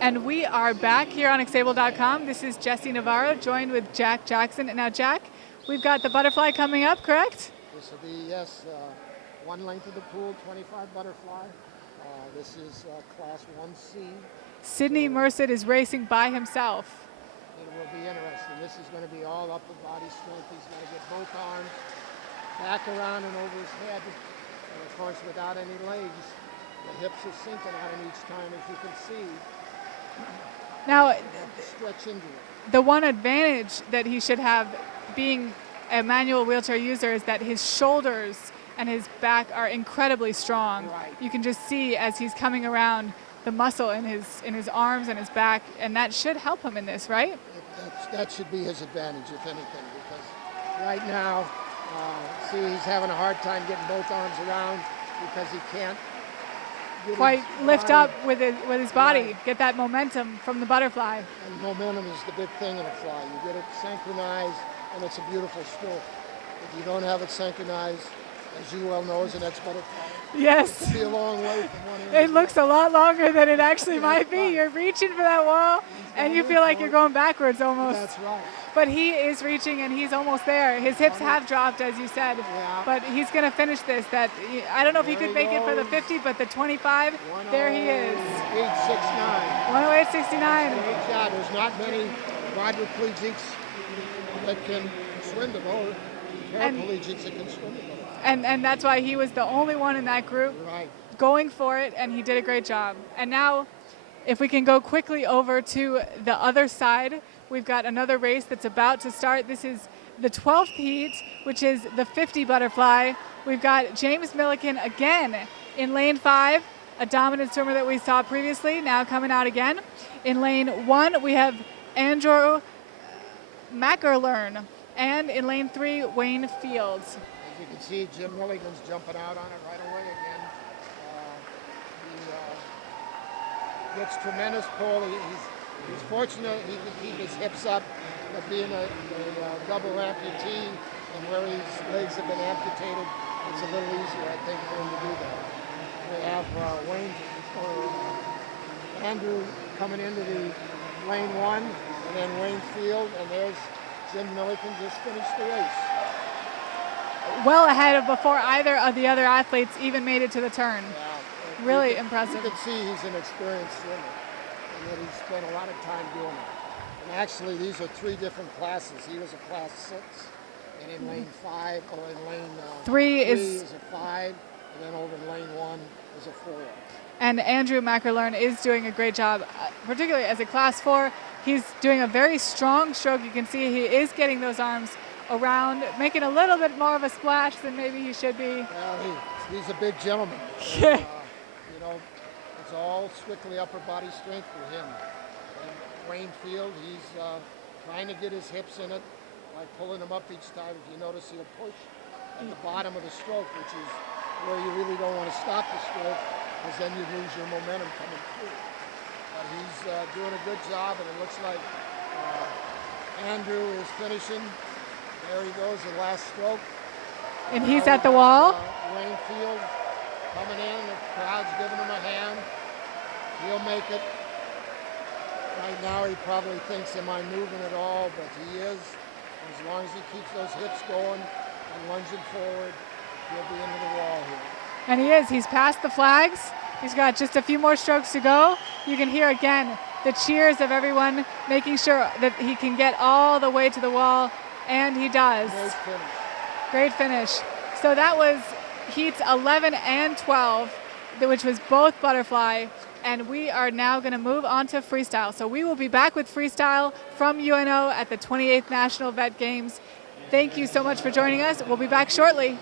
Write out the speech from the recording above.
And we are back here on Xable.com. This is Jesse Navarro, joined with Jack Jackson. And now, Jack, we've got the butterfly coming up, correct? This will be, yes, one length of the pool, 25 butterfly. This is class 1C. Sydney Merced is racing by himself. It will be interesting. This is going to be all upper body strength. He's going to get both arms back around and over his head. And of course, without any legs, the hips are sinking on him each time, as you can see. Now, stretch into it. The one advantage that he should have being a manual wheelchair user is that his shoulders and his back are incredibly strong. Right. You can just see as he's coming around the muscle in his arms and his back, and that should help him in this, right? That should be his advantage, if anything, because right now, see, he's having a hard time getting both arms around because he can't quite lift up with his body, right. Get that momentum from the butterfly. And momentum is the big thing in a fly. You get it synchronized, and it's a beautiful stroke. If you don't have it synchronized, as you well know as an ex-butterfly, yes, it can be a long way from one end. It looks a lot longer than it actually might be. You're reaching for that wall, and you feel like you're going backwards almost. That's right. But he is reaching, and he's almost there. His hips have dropped, as you said, but he's going to finish this. I don't know if he could make it for the 50, but the 25, there he is. 108.69. 108.69. Great job. There's not many quadriplegics that can swim the boat, paraplegics that can swim the boat. And that's why he was the only one in that group going for it, and he did a great job. And now, if we can go quickly over to the other side, we've got another race that's about to start. This is the 12th heat, which is the 50 butterfly. We've got James Milliken again in lane 5, a dominant swimmer that we saw previously, now coming out again. In lane 1, we have Andrew Mackerlern, and in lane 3, Wayne Fields. You can see Jim Milligan's jumping out on it right away again. He gets tremendous pull. He's fortunate he can keep his hips up, but being a double amputee and where his legs have been amputated, it's a little easier, I think, for him to do that. We have Andrew coming into the lane 1, and then Wayne Field, and there's Jim Milligan just finished the race. Well ahead of before either of the other athletes even made it to the turn. Yeah, really impressive. You can see he's an experienced swimmer and that he's spent a lot of time doing it. And actually, these are 3 different classes. He was a class 6, and in lane 5, or in lane 3 is a 5, and then over in lane 1 is a 4. And Andrew Mackerlern is doing a great job, particularly as a class 4. He's doing a very strong stroke. You can see he is getting those arms around, making a little bit more of a splash than maybe he should be. Well, he's a big gentleman. Yeah. And, you know, it's all strictly upper body strength for him. And Wayne Field, he's trying to get his hips in it by pulling them up each time. If you notice, he'll push at the bottom of the stroke, which is where you really don't want to stop the stroke, because then you lose your momentum coming through. But he's doing a good job, and it looks like Andrew is finishing. There he goes, the last stroke. And he's at the wall. Wayne Field coming in, the crowd's giving him a hand. He'll make it. Right now he probably thinks, am I moving at all? But he is. As long as he keeps those hips going and lunging forward, he'll be into the wall here. And he is. He's past the flags. He's got just a few more strokes to go. You can hear again the cheers of everyone making sure that he can get all the way to the wall. And he does. Great finish. Great finish. So that was heats 11 and 12, which was both butterfly. And we are now going to move on to freestyle. So we will be back with freestyle from UNO at the 28th National Vet Games. Thank you so much for joining us. We'll be back shortly.